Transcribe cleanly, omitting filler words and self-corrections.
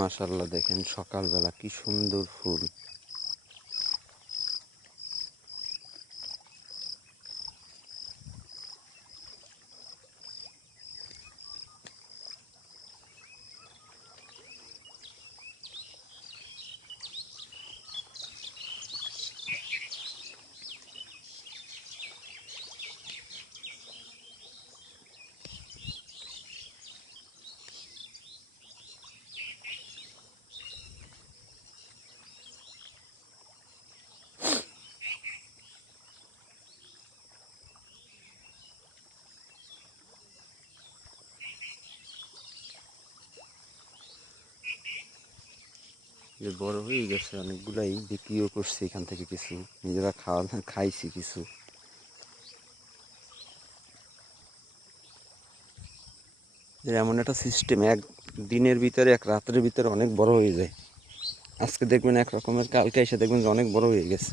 মাশাআল্লাহ, দেখেন সকালবেলা কি সুন্দর ফুল। যে বড় হয়ে গেছে অনেকগুলাই, বিক্রিও করছি এখান থেকে কিছু, নিজেরা খাইছি কিছু। এমন একটা সিস্টেম, এক দিনের ভিতরে এক রাতের ভিতরে অনেক বড় হয়ে যায়। আজকে দেখবেন এক রকমের, কালকে এসে দেখবেন যে অনেক বড় হয়ে গেছে।